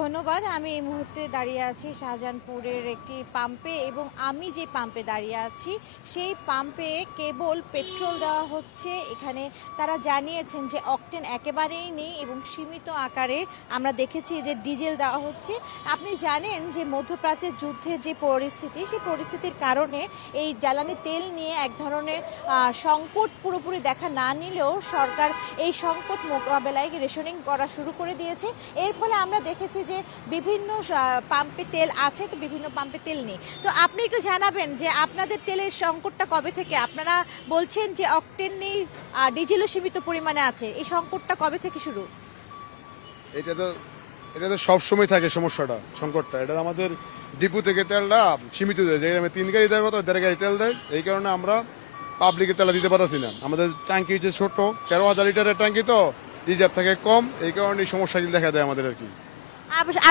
ধন্যবাদ। আমি এই মুহূর্তে দাঁড়িয়ে আছি শাহজাহানপুরের একটি পাম্পে এবং আমি যে পাম্পে দাঁড়িয়ে আছি সেই পাম্পে কেবল পেট্রোল দেওয়া হচ্ছে। এখানে তারা জানিয়েছেন যে অকটেন একেবারেই নেই এবং সীমিত আকারে আমরা দেখেছি যে ডিজেল দেওয়া হচ্ছে। আপনি জানেন যে মধ্যপ্রাচ্যের যুদ্ধের যে পরিস্থিতি, সেই পরিস্থিতির কারণে এই জ্বালানি তেল নিয়ে এক ধরনের সংকট পুরোপুরি দেখা না নিলেও সরকার এই সংকট মোকাবেলায় রেশনিং করা শুরু করে দিয়েছে। এর ফলে আমরা দেখেছি যে বিভিন্ন পাম্পে তেল আছে, তো বিভিন্ন পাম্পে তেল নেই। তো আপনি একটু জানাবেন যে আপনাদের তেলের সংকটটা কবে থেকে? আপনারা বলছেন যে অকটেন নেই, ডিজেলও সীমিত পরিমাণে আছে, এই সংকটটা কবে থেকে শুরু? এটা তো সব সময় থাকে সমস্যাটা, সংকটটা। এটা আমাদের ডিপু থেকে তেলটা সীমিত দেয়, যে আমি 3 গাড়ি দেয়, 1.5 গাড়ি তেল দেয়। এই কারণে আমরা পাবলিকের তেল দিতে পারছি না। আমাদের ট্যাঙ্কি হচ্ছে ছোট, 13,000 লিটারের ট্যাঙ্কি, তো রিজার্ভ থাকে কম। এই কারণে এই সমস্যাগুলি দেখা দেয় আমাদের আর কি।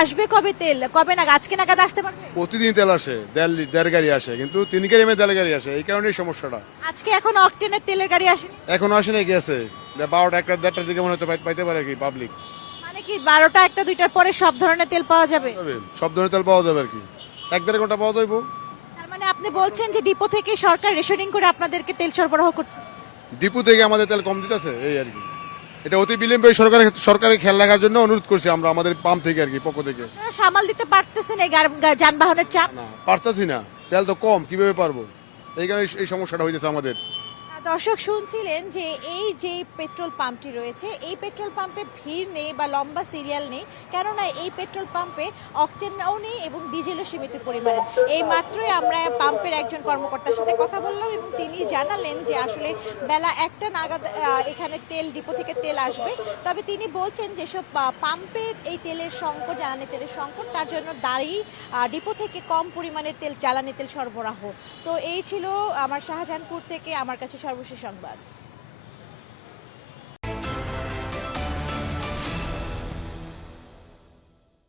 আসবে কবে তেল? কবে নাগাদ, আজকে নাগাদ আসতে পারবে? প্রতিদিন তেল আসে, 1.5 গাড়ি আসে, কিন্তু 3 গাড়ি 1.5 গাড়ি আসে। এই কারণে এই সমস্যাটা। আজকে এখন অকটেনের তেলের গাড়ি আসেনি? এখনো আসে নাই, গেছে 12টা 1টা 1.5টার দিকে মনে হতে পাইতে পারে কি পাবলিক। মানে কি 12টা 1টা 2টার পরে সব ধরনের তেল পাওয়া যাবে? সব ধরনের তেল পাওয়া যাবে আর কি, 1-1.5 ঘন্টা পাওয়া যাইব। তার মানে আপনি বলছেন যে ডিপো থেকে সরকার রেশনিং করে আপনাদেরকে তেল সরবরাহ করছে? ডিপু থেকে আমাদের তেল কম দিতেছে, এই আর কি। এটা অতি বিলম্বে সরকারের খেয়াল রাখার জন্য অনুরোধ করছি আমরা আমাদের পাম্প থেকে আর কি, পক্ষ থেকে। আপনারা সামাল দিতে পারতেছেন এই যানবাহনের চাপ? না, পারতাছি না, তেল তো কম, কিভাবে পারবো? এই কারণে এই সমস্যাটা হইতেছে আমাদের। দর্শক শুনছিলেন যে এই যে পেট্রোল পাম্পটি রয়েছে, এই পেট্রোল পাম্পে ভিড় নেই বা লম্বা সিরিয়াল নেই, কেননা এই পেট্রোল পাম্পে অকটেনও নেই এবং ডিজেলও সীমিত পরিমাণে। এই মাত্রই আমরা পাম্পের একজন কর্মকর্তার সাথে কথা বললাম এবং তিনি জানালেন যে আসলে বেলা 1টা নাগাদ এখানে তেল ডিপো থেকে তেল আসবে। তবে তিনি বলছেন যেসব পাম্পে এই তেলের সংকট, জ্বালানি তেলের সংকট, তার জন্য দাঁড়িয়ে ডিপো থেকে কম পরিমাণের তেল, জ্বালানি তেল সরবরাহ। তো এই ছিল আমার শাহজাহানপুর থেকে আমার কাছে সর্বশেষ সংবাদ।